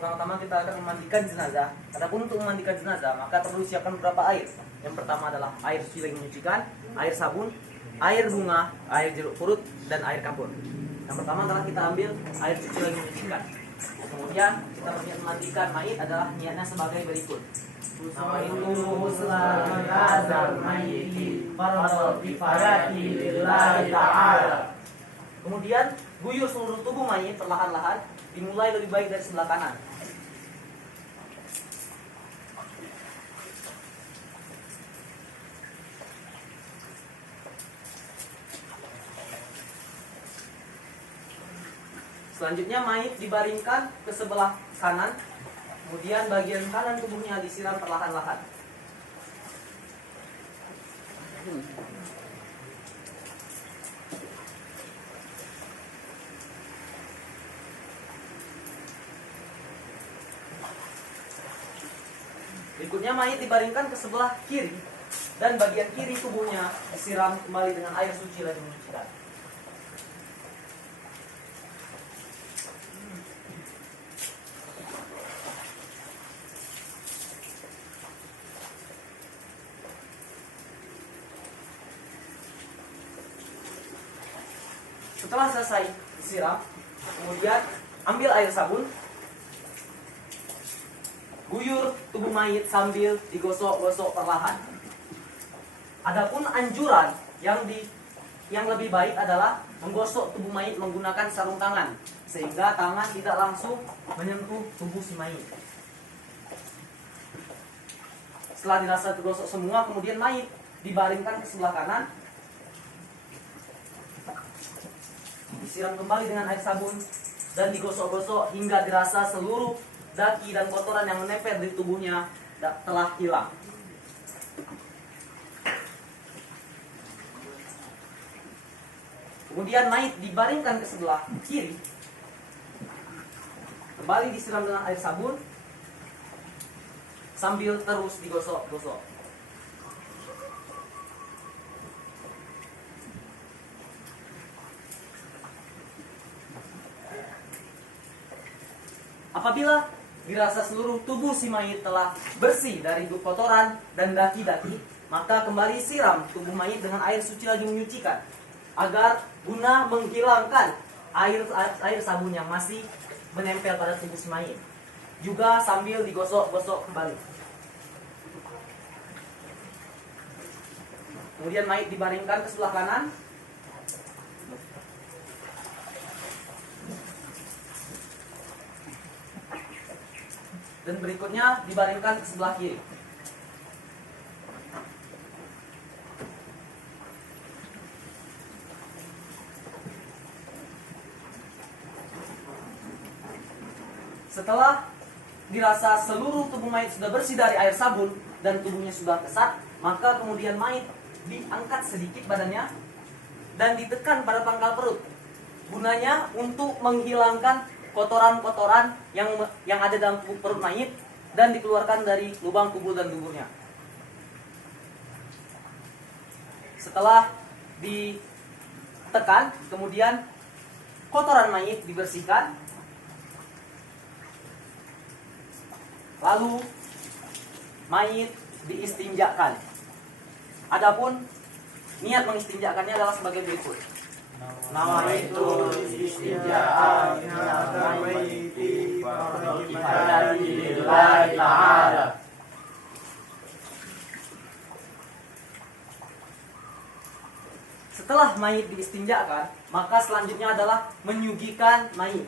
pertama-tama kita akan memandikan jenazah. Adapun untuk memandikan jenazah, maka perlu siapkan beberapa air. Yang pertama adalah air suci lagi menyucikan, air sabun, air bunga, air jeruk purut, dan air kapur. Yang pertama adalah kita ambil air suci lagi menyucikan. Kemudian kita berniat memandikan mayit adalah niatnya sebagai berikut. Kemudian guyur seluruh tubuh mayit perlahan-lahan, dimulai lebih baik dari sebelah kanan. Selanjutnya mayit dibaringkan ke sebelah kanan, kemudian bagian kanan tubuhnya disiram perlahan-lahan. Berikutnya mayit dibaringkan ke sebelah kiri dan bagian kiri tubuhnya disiram kembali dengan air suci lagi menyucikan. Setelah selesai disiram, kemudian ambil air sabun, guyur tubuh mayit sambil digosok-gosok perlahan. Adapun anjuran yang lebih baik adalah menggosok tubuh mayit menggunakan sarung tangan, sehingga tangan tidak langsung menyentuh tubuh si mayit. Setelah dirasa tergosok semua, kemudian mayit dibaringkan ke sebelah kanan, disiram kembali dengan air sabun dan digosok-gosok hingga dirasa seluruh daki dan kotoran yang menempel di tubuhnya telah hilang. Kemudian mayit dibaringkan ke sebelah kiri, kembali disiram dengan air sabun sambil terus digosok-gosok. Apabila dirasa seluruh tubuh si mayit telah bersih dari kotoran dan daki-daki, maka kembali siram tubuh mayit dengan air suci lagi menyucikan, agar guna menghilangkan air sabun yang masih menempel pada tubuh si mayit. Juga sambil digosok-gosok kembali. Kemudian mayit dibaringkan ke sebelah kanan. Dan berikutnya dibaringkan ke sebelah kiri. Setelah dirasa seluruh tubuh mayit sudah bersih dari air sabun dan tubuhnya sudah kesat, maka kemudian mayit diangkat sedikit badannya dan ditekan pada pangkal perut. Gunanya untuk menghilangkan kotoran-kotoran yang ada dalam perut mayit dan dikeluarkan dari lubang kubur dan duburnya. Setelah ditekan, kemudian kotoran mayit dibersihkan, lalu mayit diistinjakan. Adapun niat mengistinjakannya adalah sebagai berikut. Nawaitu istinja'a minal mayyiti fardhu kifayati lillahi ta'ala. Setelah mayit diistinjakan, maka selanjutnya adalah menyugikan mayit.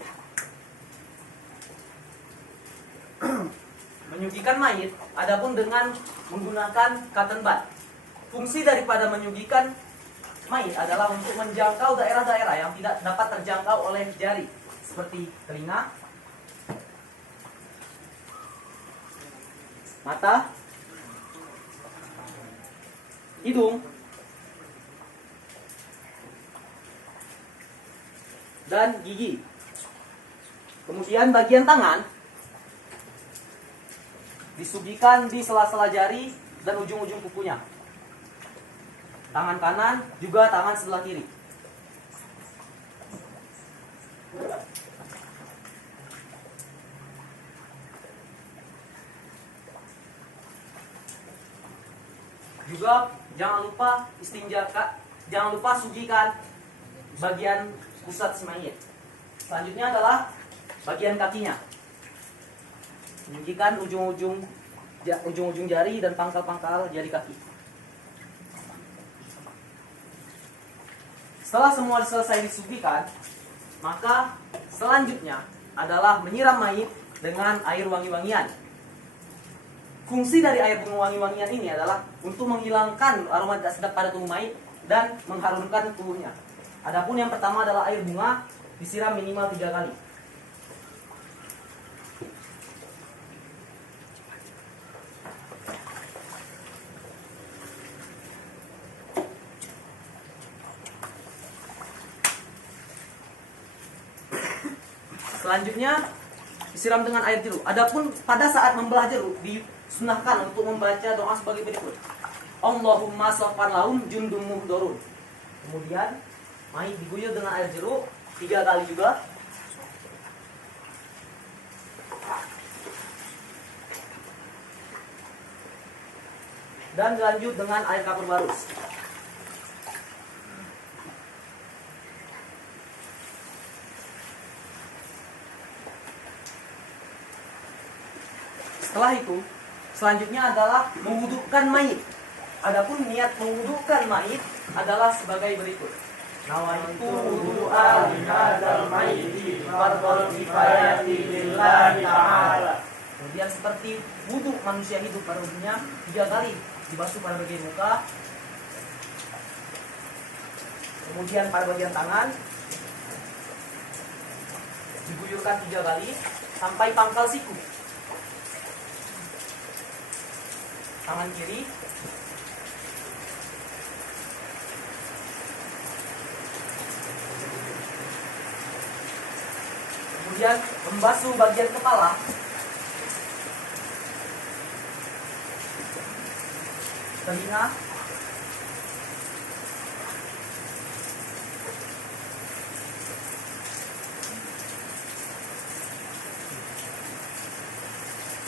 Menyugikan mayit adapun dengan menggunakan cotton bud. Fungsi daripada menyugikan mayit adalah untuk menjangkau daerah-daerah yang tidak dapat terjangkau oleh jari, seperti telinga, mata, hidung, dan gigi. Kemudian bagian tangan disugikan di sela-sela jari dan ujung-ujung kukunya. Tangan kanan juga tangan sebelah kiri. Juga jangan lupa istinja, jangan lupa sucikan bagian pusat si mayit. Selanjutnya adalah bagian kakinya. Sucikan ujung-ujung jari dan pangkal-pangkal jari kaki. Setelah semua selesai disucikan, maka selanjutnya adalah menyiram mayit dengan air wangi-wangian. Fungsi dari air wangi-wangian ini adalah untuk menghilangkan aroma tidak sedap pada tubuh mayit dan mengharumkan tubuhnya. Adapun yang pertama adalah air bunga, disiram minimal 3 kali. Selanjutnya disiram dengan air jeruk. Adapun pada saat membelah jeruk disunahkan untuk membaca doa sebagai berikut. Allahumma sofan lahum jundum muhdorun. Kemudian mayit diguyur dengan air jeruk 3 kali juga. Dan dilanjut dengan air kapur barus. Setelah itu, selanjutnya adalah mewudukkan mayit. Adapun niat mewudukkan mayit adalah sebagai berikut. Nawaitu wudu'a lihadzal mayyiti fardhul kifayati lillahi ta'ala. Kemudian seperti wudhu manusia hidup pada umumnya 3 kali dibasuh pada bagian muka, kemudian pada bagian tangan diguyurkan 3 kali sampai pangkal siku. Tangan kiri, kemudian membasuh bagian kepala, telinga,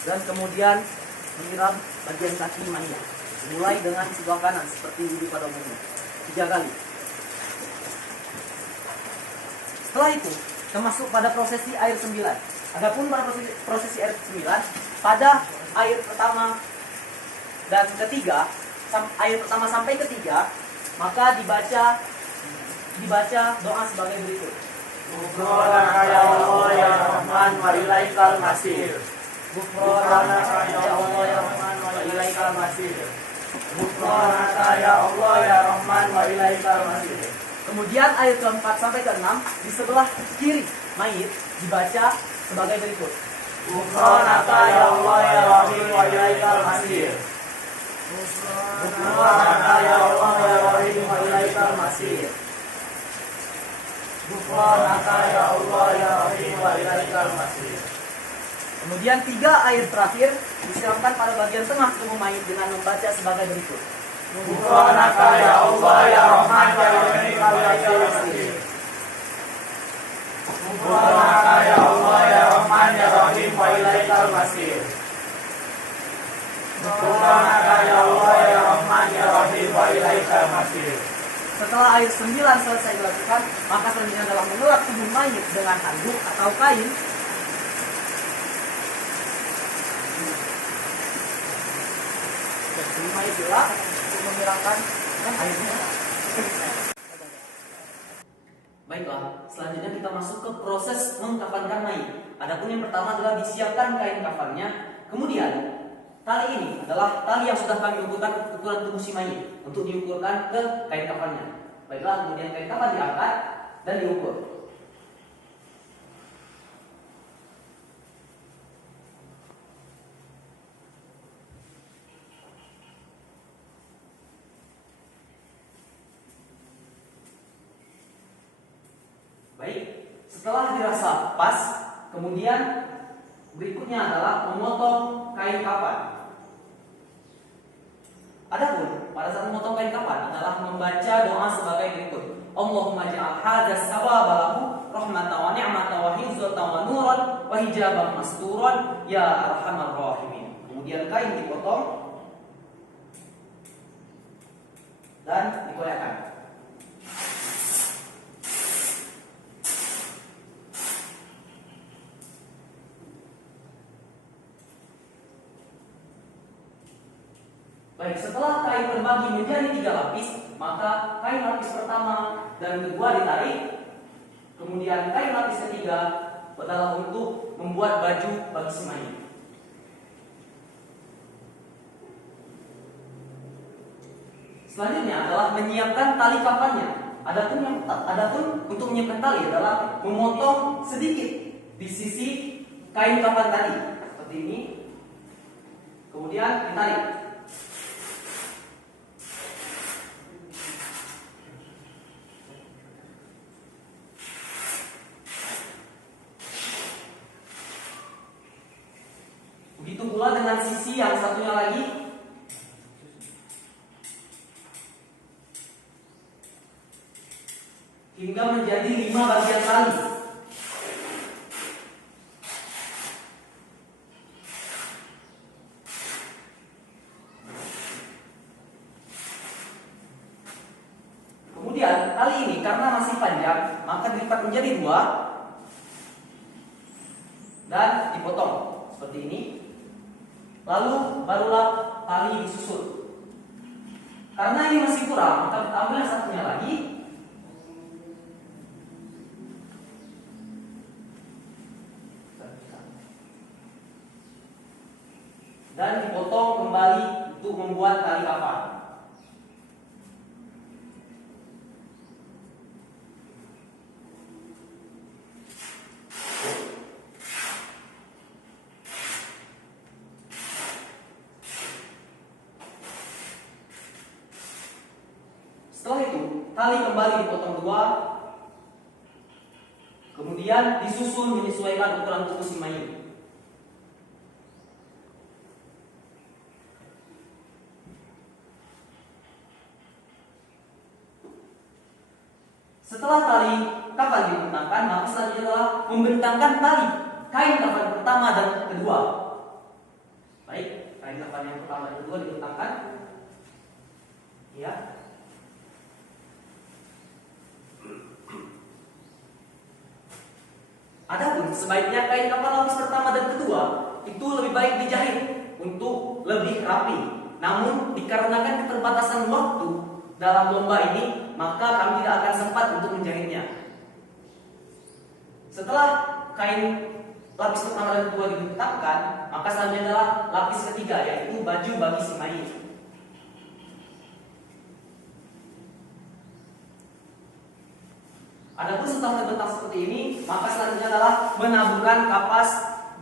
dan kemudian menyiram bagian kaki mayit, mulai dengan sebelah kanan seperti wudhu pada umumnya 3 kali. Setelah itu kita masuk pada prosesi air 9. Adapun pada prosesi air 9, pada air pertama dan ketiga, air pertama sampai ketiga, maka dibaca doa sebagai berikut. Ghufranaka ya Allah ya Rahman wa ilaikal masir. Ghufranaka ya Allah ya Rahman wa ilaikal masir. Ghufranaka ya Allah ya Rahman wa ilaikal masir. Kemudian ayat keempat sampai ke-6 di sebelah kiri mayit dibaca sebagai berikut. Ghufranaka ya Allah ya Rahim wa ilaikal masir. Ghufranaka ya Allah ya Rahim wa ilaikal masir. Ghufranaka ya Allah ya Rahim wa ilaikal masir. Kemudian 3 air terakhir disiramkan pada bagian tengah tubuh mayit dengan membaca sebagai berikut. Ghufranaka ya Allah ya Rahman wa ilaikal masir. Ghufranaka ya Allah ya Rahman ya Rahim wa ilaikal masir. Ghufranaka ya Allah ya Rahman ya Rahim wa ilaikal masir. Setelah air 9 selesai dilakukan, maka selanjutnya adalah mengelap tubuh mayit dengan handuk atau kain. Tubuh mayit gelap untuk menghilangkan airnya. Baiklah, selanjutnya kita masuk ke proses mengkafankan mayit. Adapun yang pertama adalah disiapkan kain kafannya. Kemudian tali ini adalah tali yang sudah kami ukurkan ukuran tubuh si mayit untuk diukurkan ke kain kafannya. Baiklah, kemudian kain kafan diangkat dan diukur. Baik, setelah dirasa pas, kemudian berikutnya adalah memotong kain kafan. Adapun pada saat memotong kain kafan adalah membaca doa sebagai berikut. Allahumma ja'al hadzal sawaba lahu rahmatan wa ni'matan wa hifdzatan wa nuran wa hijaban masturan ya arhamar rahimin. Kemudian kain dipotong. dan dikoyakkan. Baik, setelah kain terbagi menjadi 3 lapis, maka kain lapis pertama dan kedua ditarik. Kemudian kain lapis ketiga adalah untuk membuat baju bagi si mayit. Selanjutnya adalah menyiapkan tali kafannya. Adapun untuk menyiapkan tali adalah memotong sedikit di sisi kain kafan tadi, seperti ini. Kemudian ditarik. Begitu pula dengan sisi yang satunya lagi. Hingga menjadi 5 bagian tali. Kemudian tali ini karena masih panjang, maka dilipat menjadi 2 dan dipotong seperti ini. Lalu barulah tali disusun. Karena ini masih kurang, maka kita ambil yang satunya lagi. Dan dipotong kembali untuk membuat tali kafan. Setelah itu, tali kembali dipotong 2. Kemudian disusun menyesuaikan ukuran tubuh si mayit. Setelah tali kafan dibentangkan, maka selanjutnya adalah membentangkan tali kain kafan pertama dan kedua. Baik, kain kafan yang pertama dan kedua dibentangkan. Ya. Adapun sebaiknya kain kafan lapis pertama dan kedua itu lebih baik dijahit untuk lebih rapi. Namun dikarenakan keterbatasan waktu dalam lomba ini, maka kami tidak akan sempat untuk menjahitnya. Setelah kain lapis pertama dan kedua dibentangkan, maka selanjutnya adalah lapis ketiga, yaitu baju bagi si mayit. Adapun setelah terbentang seperti ini, maka selanjutnya adalah menaburkan kapas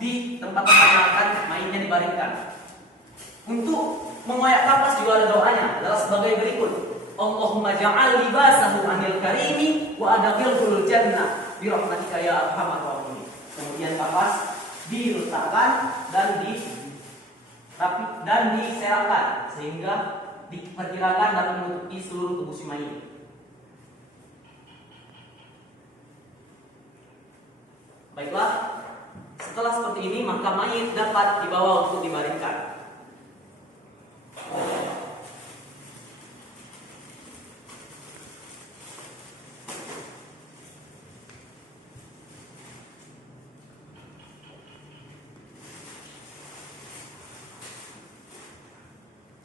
di tempat-tempat yang akan mayitnya dibaringkan. Untuk mengoyak kapas juga ada doanya, adalah sebagai berikut. Allahumma ja'al libasahu anil karimi wa adkhilhul jannah bi rahmatika ya arhamar rahimin. Kemudian kapas diletakkan dan diserahkan sehingga diperkirakan dapat menutupi seluruh tubuh si mayit. Baiklah, setelah seperti ini maka mayit dapat dibawa untuk dibaringkan.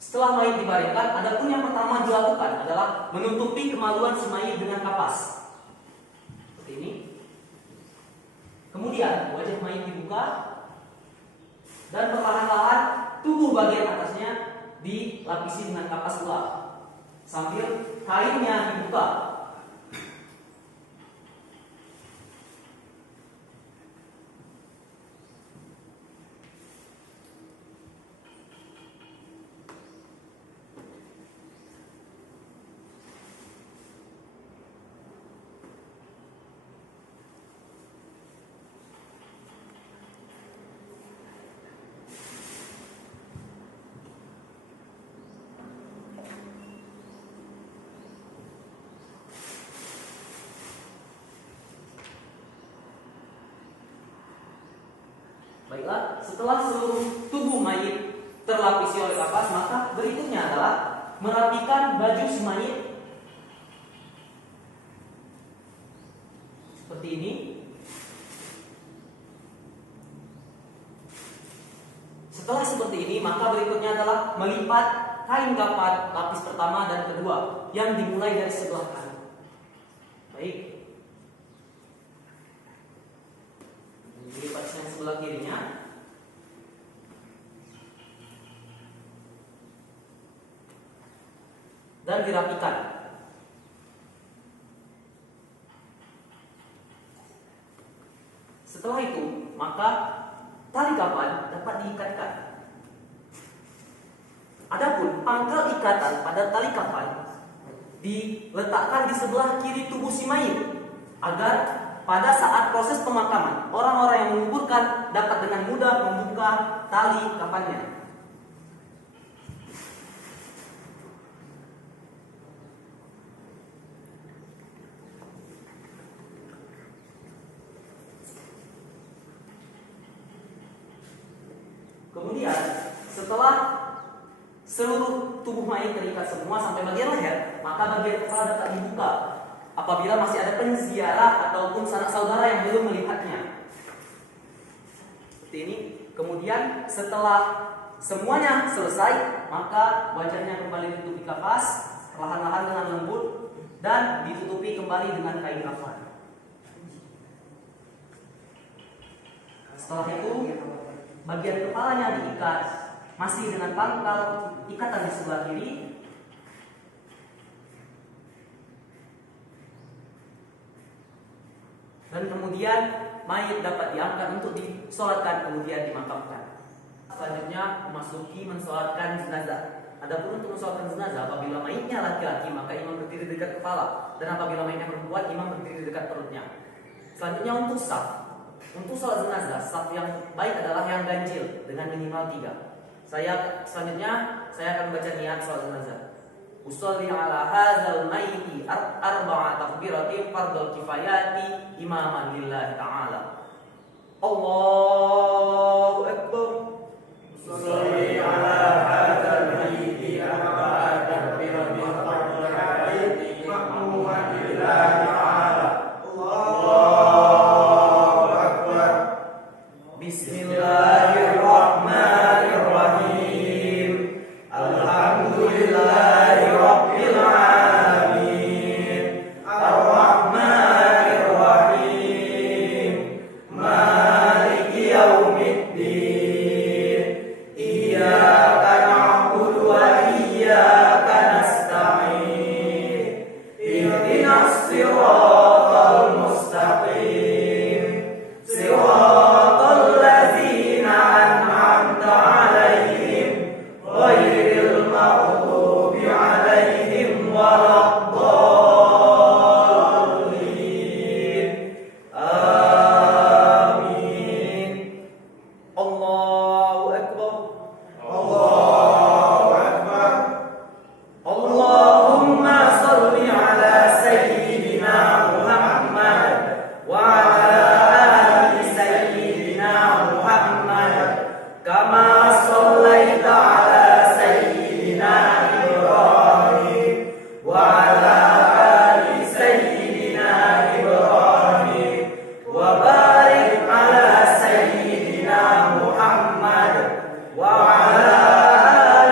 Setelah mayit dibaringkan, adapun yang pertama dilakukan adalah menutupi kemaluan si mayit dengan kapas. Seperti ini. Kemudian wajah mayit dibuka dan perlahan-lahan tubuh bagian atasnya dilapisi dengan kapas pula sambil kainnya dibuka. Baiklah, setelah seluruh tubuh mayit terlapisi oleh kapas, maka berikutnya adalah merapikan baju si mayit seperti ini. Setelah seperti ini, maka berikutnya adalah melipat kain kafan lapis pertama dan kedua yang dimulai dari sebelah kanan. Baik. Dilipat yang sebelah kirinya. Dan dirapikan. Setelah itu, maka tali kafan dapat diikatkan. Adapun pangkal ikatan pada tali kafan diletakkan di sebelah kiri tubuh si mayit agar pada saat proses pemakaman orang-orang yang menguburkan dapat dengan mudah membuka tali kafannya. Kemudian setelah seluruh tubuh mayit terikat semua sampai bagian leher, maka bagian kepala dapat dibuka apabila masih ada penziarah ataupun sanak saudara yang belum melihatnya. Seperti ini. Kemudian setelah semuanya selesai, maka wajahnya kembali ditutupi kapas perlahan-lahan dengan lembut dan ditutupi kembali dengan kain kafan. Setelah itu bagian kepalanya diikat masih dengan pangkal ikatan di sebelah kiri. Dan kemudian mayit dapat diangkat untuk disolatkan kemudian dimakamkan. Selanjutnya memasuki mensolatkan jenazah. Adapun untuk mensolatkan jenazah, apabila mayitnya laki-laki maka imam berdiri dekat kepala, dan apabila mayitnya perempuan imam berdiri dekat perutnya. Selanjutnya untuk saf. Untuk sholat jenazah, saf yang baik adalah yang ganjil dengan minimal 3. Selanjutnya saya akan baca niat sholat jenazah. Usolli ala hadzal mayyiti arba'a takbiratin fardhu kifayati imaman lillahi ta'ala. Allahu akbar. Usolli ala hadzal mayyiti arba'a takbiratin fardhu kifayati imaman lillahi ta'ala. Allahu akbar. Bismillahirrahmanirrahim. Alhamdulillahi rabbil alamin. Ar-Rahmanir-Rahim. Maliki yaumiddin. Iyyaka na'budu wa iyyaka nasta'in. Ihdinas siratal mustaqim. Siratal ladzina an'amta 'alaihim ghairil maghdubi 'alaihim waladdallin. Amin. Allahu akbar. Allahu akbar. Allahumma shalli ala sayyidina Muhammad wa ala ali sayyidina Muhammad kama shallaita ala sayyidina Ibrahim wa ala ali sayyidina Ibrahim wa barik ala sayyidina Muhammad wa ala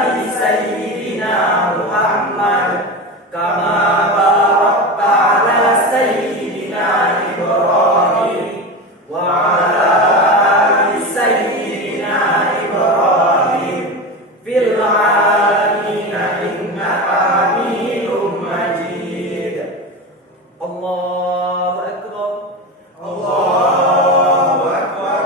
ali sayyidina Muhammad kama barakta ala sayyidina Ibrahim wa ala ali sayyidina Ibrahim fil alamin innaka Hamidum Majid. Allahu akbar. Allahu akbar.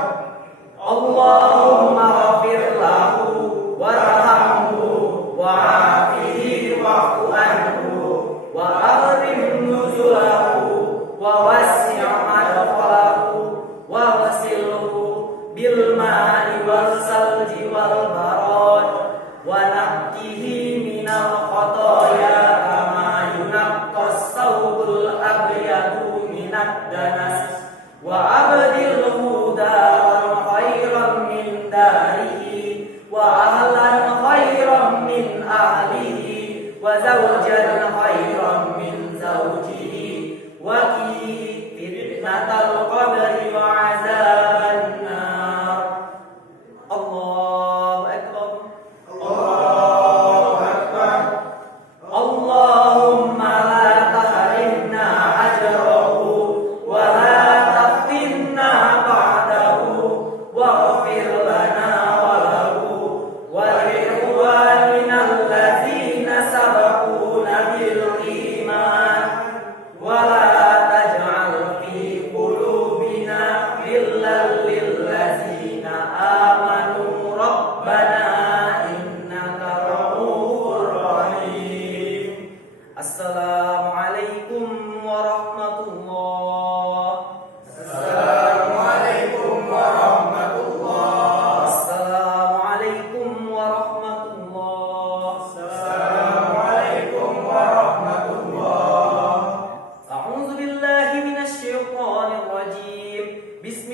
Allahumma ghafir lahu warhamhu wa'afihi wa'fu anhu wa akrim nuzulahu wa wasi' madkhalahu wa wasilhu bil ma'i wal salji wal barad wa naqqihi minal khotoya kama yunaqqas thawbul abyadu minad danas wa abdilhu daran khairan min darihi wa ahlan khairan min ahlihi وزوجا خيرا من زوجه وقيه فتنة القبر وعذاب النار الله أكبر الله أكبر اللهم لا تحرمنا أجره ولا تفتنا بعده واغفر لنا وله ولإخواننا الذين سبقونا بالإيمان ولا تجعل في قلوبنا غلا للذين آمنوا ربنا إنك رؤوف رحيم السلام عليكم ورحمة الله السلام عليكم ورحمة الله السلام عليكم ورحمة الله السلام عليكم ورحمة الله أعوذ بالله من الشيطان الرجيم بسم